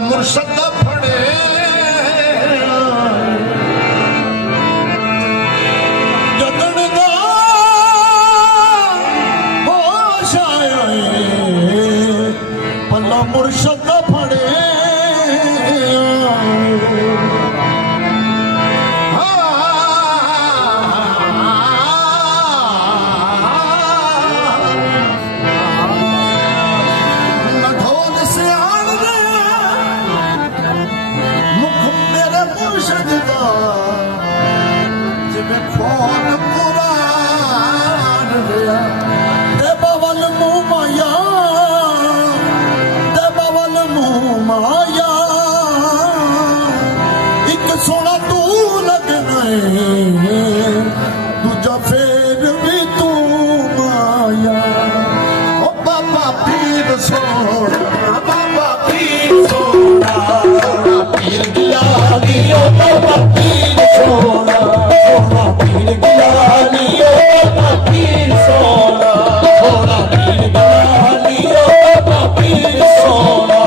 मुर्शद फड़े जतन दा होश आया पल्ला मुर्शद फड़े सोना तू लगना दूजा फिर भी तू माया ओ बाबा पीर सोना बाबा पीर सोना पीर गिलानी ओ बाबा पीर सोना पीर गिलानी ओ बाबा पीर सोना पीर गिलानी ओ बाबा पीर सोना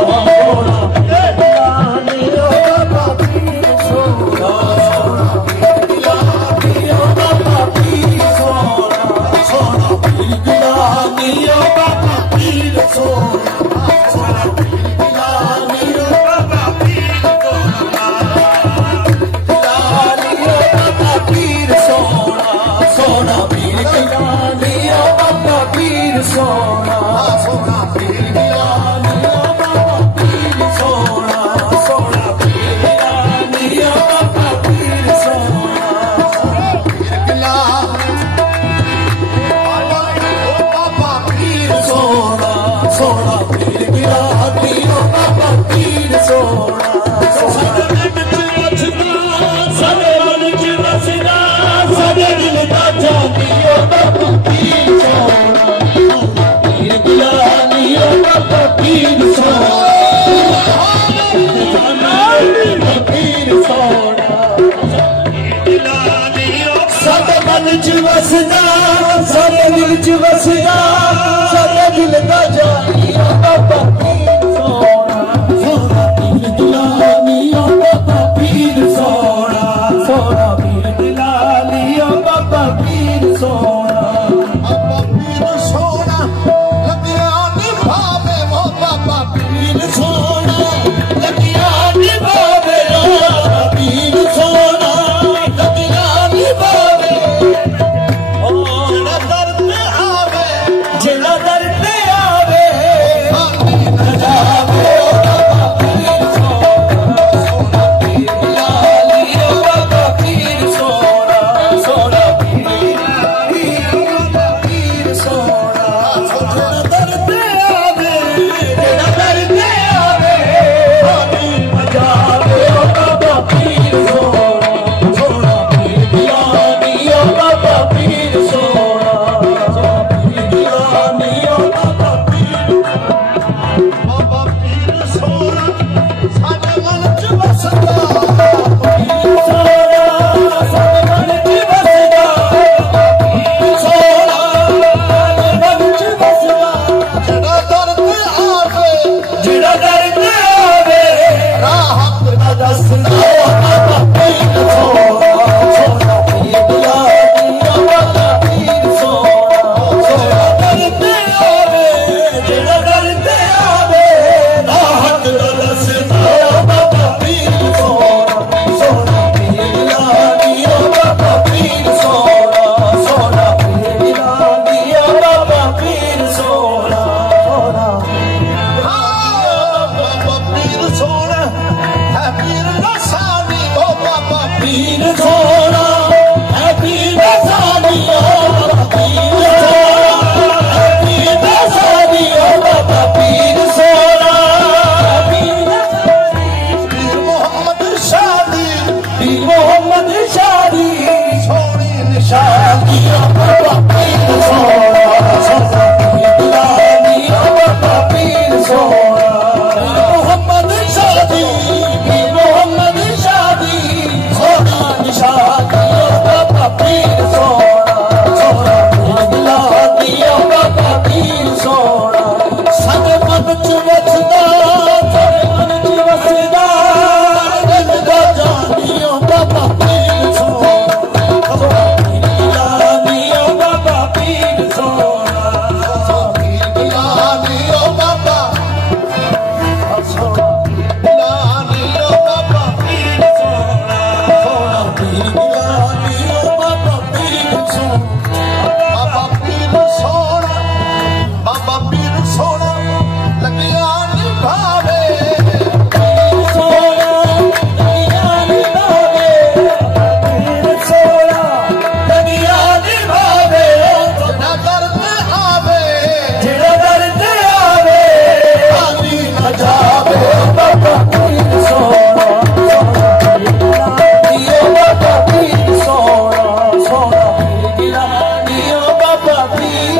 सारे दिल च वसदा सारे दिल दा जानी बाबा पीर सोना पीर गिलानी बाबा पीर सोना पीर गिलानी बाबा पीर सोना लगिया निभावे वो बाबा पीर सोना लगिया निभावे पीर सोना लगिया निभावे पीर